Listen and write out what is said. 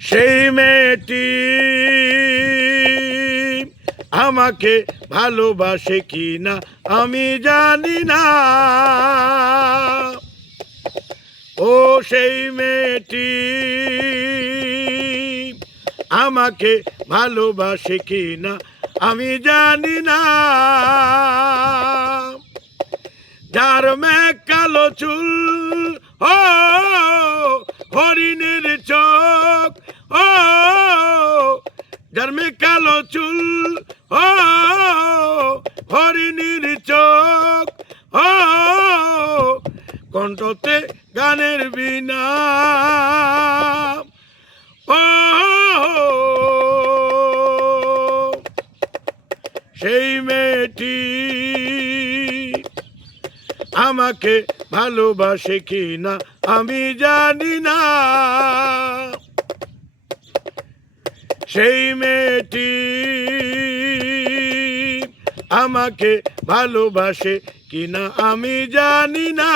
সেই মেয়েটি আমাকে ভালোবাসে কি না আমি জানি না। ও সেই মেয়েটি আমাকে ভালোবাসে কি না আমি জানি না। যার মেঘ কালো চুল, ও হরিণের চোখ, ও যার মেঘ কালো চুল, ও হরিণের চোখ, ও কণ্ঠতে গানের বিনা, ও সেই মেয়েটি আমাকে ভালোবাসে কি না আমি জানি না। সেই মেয়েটি আমাকে ভালোবাসে কি না আমি জানি না।